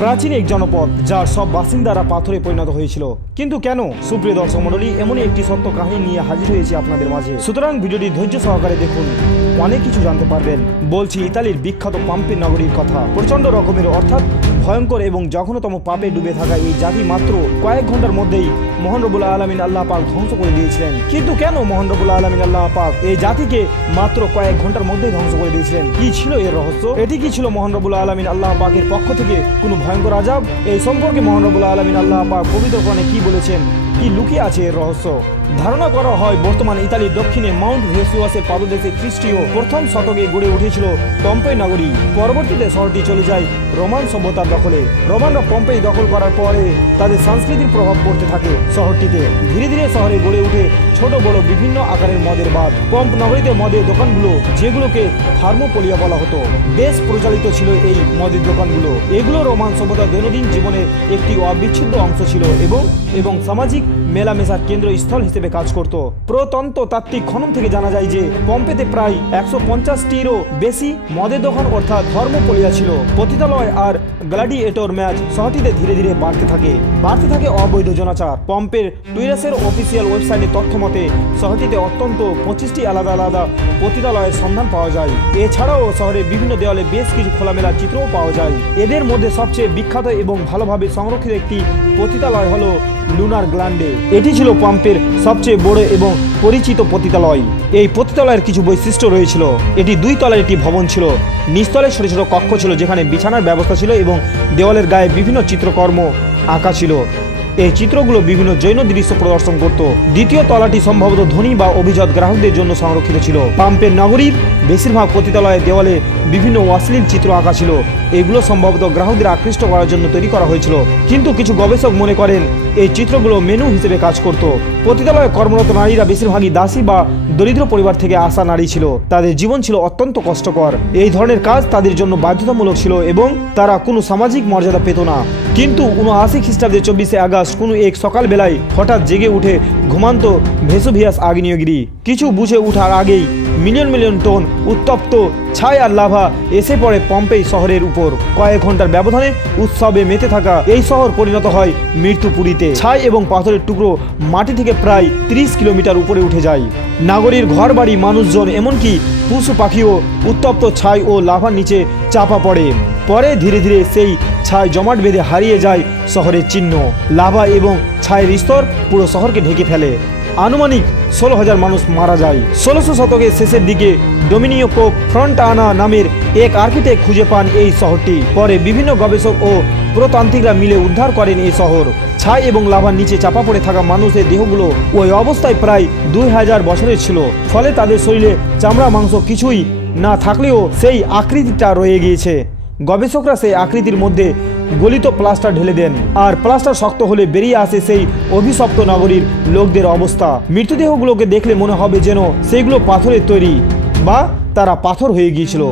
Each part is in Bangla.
প্রাচীন এক জনপদ যার সব বাসিন্দারা পাথরে পরিণত হয়েছিল। কিন্তু কেন? সুপ্রিয় দর্শক মণ্ডলী, এমনই একটি সত্য কাহিনী নিয়ে হাজির হয়েছি আপনাদের মাঝে। সুতরাং ভিডিওটি ধৈর্য সহকারে দেখুন, অনেক কিছু জানতে পারবেন। বলছি ইতালির বিখ্যাত পাম্পের নগরীর কথা। প্রচন্ড রকমের অর্থাৎ ভয়ঙ্কর এবং জঘন্যতম পাপে ডুবে থাকা এই জাতি মাত্র কয়েক ঘন্টার মধ্যেই মহান রব্বুল আলামিন আল্লাহ পাক ধ্বংস করে দিয়েছিলেন। কিন্তু কেন মহান রব্বুল আলামিন আল্লাহ পাক এই জাতিকে মাত্র কয়েক ঘন্টার মধ্যেই ধ্বংস করে দিয়েছিলেন? কি ছিল এর রহস্য? এটি কি ছিল মহান রব্বুল আলামিন আল্লাহ পাকের পক্ষ থেকে কোনো ভয়ঙ্কর আযাব? এই সম্পর্কে মহান রব্বুল আলামিন আল্লাহ পাক পবিত্র কোরআনে কি বলেছেন? কি লুকিয়ে আছে এর রহস্য? ধারণা করা হয় বর্তমান ইতালির দক্ষিণে মাউন্ট ভেসুয়াসের পাদদেশে খ্রিস্টীয় প্রথম শতকে গড়ে উঠেছিল পম্পেই নগরী। পরবর্তীতে শহরটি চলে যায় রোমান সভ্যতার দখলে। রোমানরা পম্পেই দখল করার পরে তাদের সংস্কৃতির প্রভাব পড়তে থাকে শহরটিতে। ধীরে ধীরে শহরে গড়ে উঠে ছোট বড় বিভিন্ন আকারের মদের বাঁধ। পম্প নগরীতে মদের দোকানগুলো, যেগুলোকে থার্মোপোলিয়া বলা হতো, বেশ প্রচলিত ছিল এই মদের দোকানগুলো। এগুলো রোমান সভ্যতার দৈনন্দিন জীবনের একটি অবিচ্ছেদ্য অংশ ছিল এবং সামাজিক মেলামেশার কেন্দ্রস্থল হিসেবে কাজ করত। প্রত্নতাত্ত্বিক খনন থেকে জানা যায় যে পম্পেতে প্রায় 150টিরও বেশি মদের দোকান অর্থাৎ থার্মোপোলিয়া ছিল। পতিতালয় আর গ্ল্যাডিয়েটর ম্যাচ শহরটিতে ধীরে ধীরে বাড়তে থাকে অবৈধ জনাচার। পম্পের টুইরাসের অফিসিয়াল ওয়েবসাইটে তথ্য মতে শহরটিতে অত্যন্ত 25টি আলাদা আলাদা পতিতালয়ের সন্ধান পাওয়া যায়। এছাড়াও শহরের বিভিন্ন দেওয়ালে বেশ কিছু খোলামেলা চিত্রও পাওয়া যায়। এদের মধ্যে সবচেয়ে বিখ্যাত এবং ভালোভাবে সংরক্ষিত একটি পতিতালয় হলো লুনার গ্ল্যান্ডে। এটি ছিল পম্পের সবচেয়ে বড় এবং পরিচিত পতিতালয়। এই পতিতালয়ের কিছু বৈশিষ্ট্য রয়েছিল। এটি 2 তলার একটি ভবন ছিল। নিচতলে ছোট ছোট কক্ষ ছিল যেখানে বিছানার ব্যবস্থা ছিল এবং দেওয়ালের গায়ে বিভিন্ন চিত্রকর্ম আঁকা ছিল। এই চিত্রগুলো বিভিন্ন জৈন দৃশ্য প্রদর্শন করত। দ্বিতীয় তলাটি সম্ভবত ধনী বা অভিজাত গ্রাহকদের জন্য সংরক্ষিত ছিল। পাম্পের নগরীর বেশিরভাগ পতিতালয়ের দেওয়ালে বিভিন্ন অশ্লীল চিত্র আঁকা ছিল। এগুলো সম্ভবত গ্রাহকদের আকৃষ্ট করার জন্য তৈরি করা হয়েছিল। কিন্তু কিছু গবেষক মনে করেন এই চিত্রগুলো মেনু হিসেবে কাজ করত। পতিতালয়ে কর্মরত নারীরা বেশিরভাগই দাসী বা দরিদ্র পরিবার থেকে আসা নারী ছিল। তাদের জীবন ছিল অত্যন্ত কষ্টকর। এই ধরনের কাজ তাদের জন্য বাধ্যতামূলক ছিল এবং তারা কোনো সামাজিক মর্যাদা পেত না। কিন্তু 79 খ্রিস্টাব্দে 24শে আগস্ট কোনো এক সকালবেলায় হঠাৎ জেগে উঠে ঘুমান্ত ভেসুভিয়াস আগ্নেয়গিরি। কিছু বুঝে ওঠার আগেই মিলিয়ন মিলিয়ন টন উত্তপ্ত ছাই আর লাভা এসে পড়ে পম্পেই শহরের উপর। কয়েক ঘন্টার ব্যবধানে উৎসবে মেতে থাকা এই শহর পরিণত হয় মৃত্যুপুরীতে। ছাই এবং পাথরের টুকরো মাটি থেকে প্রায় 30 কিলোমিটার উপরে উঠে যায়। নাগরীর ঘর বাড়ি, মানুষজন, এমনকি পশু পাখিও উত্তপ্ত ছাই ও লাভার নিচে চাপা পড়ে। পরে ধীরে ধীরে সেই ছাই জমাট বেঁধে হারিয়ে যায় শহরের চিহ্ন। লাভা এবং ছায়ের স্তর পুরো শহরকে ঢেকে ফেলে। আনুমানিক 16,000 মানুষ মারা যায়। 1600 শতকের শেষের দিকে ডোমিনিও কোপ ফ্রন্টানা নামের এক আর্কিটেক্ট খুঁজে পান এই শহরটি। পরে বিভিন্ন গবেষক ও প্রত্নতাত্ত্বিকরা মিলে উদ্ধার করেন এই শহর। ছাই এবং লাভার নিচে চাপা পড়ে থাকা মানুষের দেহগুলো ওই অবস্থায় প্রায় 2000 বছরের ছিল। ফলে তাদের শরীরে চামড়া মাংস কিছুই না থাকলেও সেই আকৃতিটা রয়ে গিয়েছে। গবেষকরা সেই আকৃতির মধ্যে গলিত প্লাস্টার ঢেলে দেন, আর প্লাস্টার শক্ত হলে বেরিয়ে আসে সেই অভিশপ্ত নগরীর লোকদের অবস্থা। মৃতদেহগুলোকে দেখলে মনে হবে যেন সেগুলো পাথরের তৈরি বা তারা পাথর হয়ে গিয়েছিল।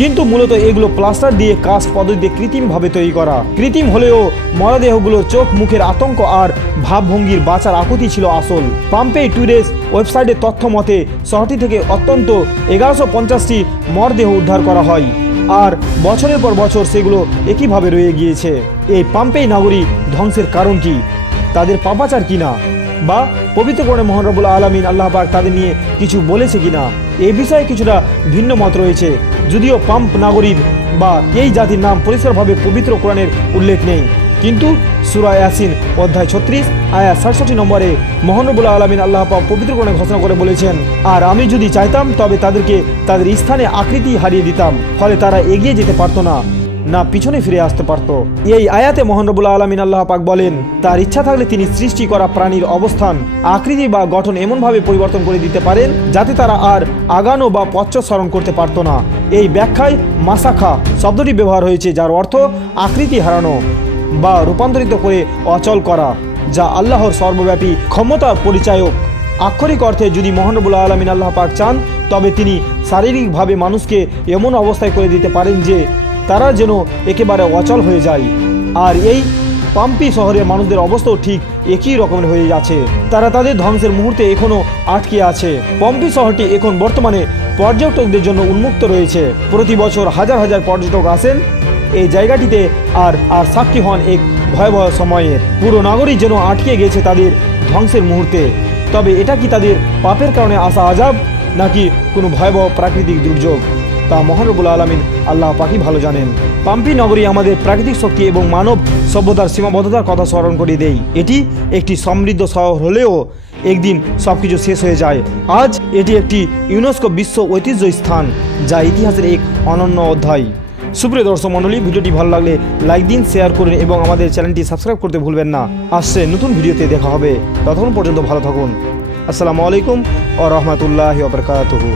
কিন্তু মূলত এগুলো প্লাস্টার দিয়ে কাস্ট পদ্ধতিতে কৃত্রিমভাবে তৈরি করা। কৃত্রিম হলেও মরদেহগুলোর চোখ মুখের আতঙ্ক আর ভাবভঙ্গির বাঁচার আকুতি ছিল আসল। পাম্পেই টুরিস্ট ওয়েবসাইটের তথ্য মতে শহরটি থেকে অত্যন্ত 1150টি মরদেহ উদ্ধার করা হয়, আর বছরের পর বছর সেগুলো একইভাবে রয়ে গিয়েছে। এই পাম্পেই নগরী ধ্বংসের কারণ কি? তাদের পাপাচার কিনা, বা পবিত্র কোরআনে মহান রব্বুল আলামিন আল্লাহ পাক তাদের নিয়ে কিছু বলেছে কিনা, এই বিষয়ে কিছুটা ভিন্ন মত রয়েছে। যদিও পাম্প নগরীর বা এই জাতির নাম পরিষ্কারভাবে পবিত্র কোরআনের উল্লেখ নেই, কিন্তু সূরা ইয়াসিন অধ্যায় 36 আয়াত 67 নম্বরে মহান রব্বুল আলামিন আল্লাহ পাক পবিত্র কোরআনে ঘোষণা করে বলেছেন, আর আমি যদি চাইতাম তবে তাদেরকে তাদের স্থানে আকৃতি হারিয়ে দিতাম, ফলে তারা এগিয়ে যেতে পারতো না পিছনে ফিরে আসতে পারত। এই আয়াতে মহান রব্বুল আলামিন আল্লাহ পাক বলেন, তার ইচ্ছা থাকলে তিনি সৃষ্টি করা প্রাণীর অবস্থান, আকৃতি বা গঠন এমনভাবে পরিবর্তন করে দিতে পারেন যাতে তারা আর আগানো বা পশ্চাৎসরণ করতে পারত না। এই ব্যাখ্যায় মাসাখা শব্দটি ব্যবহার হয়েছে, যার অর্থ আকৃতি হারানো বা রূপান্তরিত করে অচল করা, যা আল্লাহর সর্বব্যাপী ক্ষমতার পরিচায়ক। আক্ষরিক অর্থে যদি মহান রব্বুল আলামিন আল্লাহ পাক চান তবে তিনি শারীরিকভাবে মানুষকে এমন অবস্থায় করে দিতে পারেন যে তারা যেন একেবারে অচল হয়ে যায়। আর এই পাম্পি শহরের মানুষদের অবস্থাও ঠিক একই রকমের হয়ে যাচ্ছে। তারা তাদের ধ্বংসের মুহূর্তে এখনো আটকে আছে। পম্পি শহরটি এখন বর্তমানে পর্যটকদের জন্য উন্মুক্ত রয়েছে। প্রতি বছর হাজার হাজার পর্যটক আসেন এই জায়গাটিতে আর আর সাক্ষী হন এক ভয়াবহ সময়ের। পুরো নগরী যেন আটকে গেছে তাদের ধ্বংসের মুহূর্তে। তবে এটা কি তাদের পাপের কারণে আসা আযাব, নাকি কোনো ভয়াবহ প্রাকৃতিক দুর্যোগ, তা মহান রব্বুল আলামিন আল্লাহ পাকই ভালো জানেন। পাম্পি নগরী আমাদের প্রাকৃতিক শক্তি এবং মানব সভ্যতার সীমাবদ্ধতার কথা স্মরণ করিয়ে দেয়। এটি একটি সমৃদ্ধ শহর হলেও একদিন সবকিছু শেষ হয়ে যায়। আজ এটি একটি ইউনেস্কো বিশ্ব ঐতিহ্য স্থান, যা ইতিহাসের এক অনন্য অধ্যায়। সুপ্রিয় দর্শক মণ্ডলী, ভিডিওটি ভালো লাগলে লাইক দিন, শেয়ার করুন এবং আমাদের চ্যানেলটি সাবস্ক্রাইব করতে ভুলবেন না। আসছে নতুন ভিডিওতে দেখা হবে, ততক্ষণ পর্যন্ত ভালো থাকুন। আসসালামু আলাইকুম ওয়া রাহমাতুল্লাহি ওয়া বারাকাতুহু।